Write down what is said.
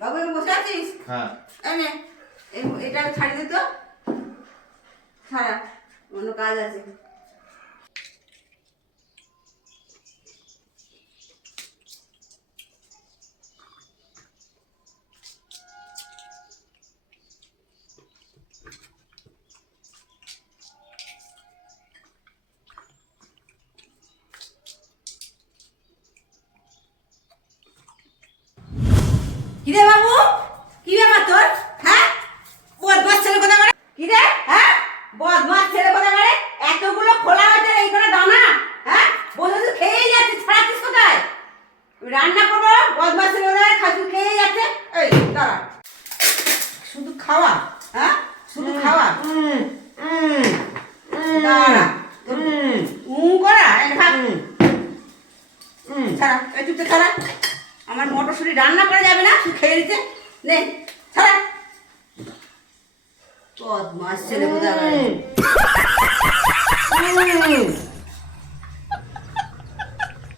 বাবু বসে আছিস? হ্যাঁ। এই এটা ছাড়ি দে তো। ছাড়া অন্য কাজ আছে। কি ব্যাপার তোর? হ্যাঁ? বদমাস ছেলে কথা করে কিরে? হ্যাঁ? বদমাস ছেলে কথা করে এতগুলো খোলা হয়েছে এই করে দানা? হ্যাঁ? বসে খেয়েই যাচ্ছিস ছাড়াচ্ছিস কোথায়? রান্না করব বদমাস ছেলে কথা খেয়েই যাচ্ছে। এই দাঁড়া। শুধু খাওয়া হ্যাঁ? শুধু খাওয়া। দাঁড়া। উম করা ছাড়া এই ছাড়া আমার মটরশুঁটি রান্না করা যাবে না তুই খেয়ে নিতে নে ছাড়া বদমাস ছেলে কোথায়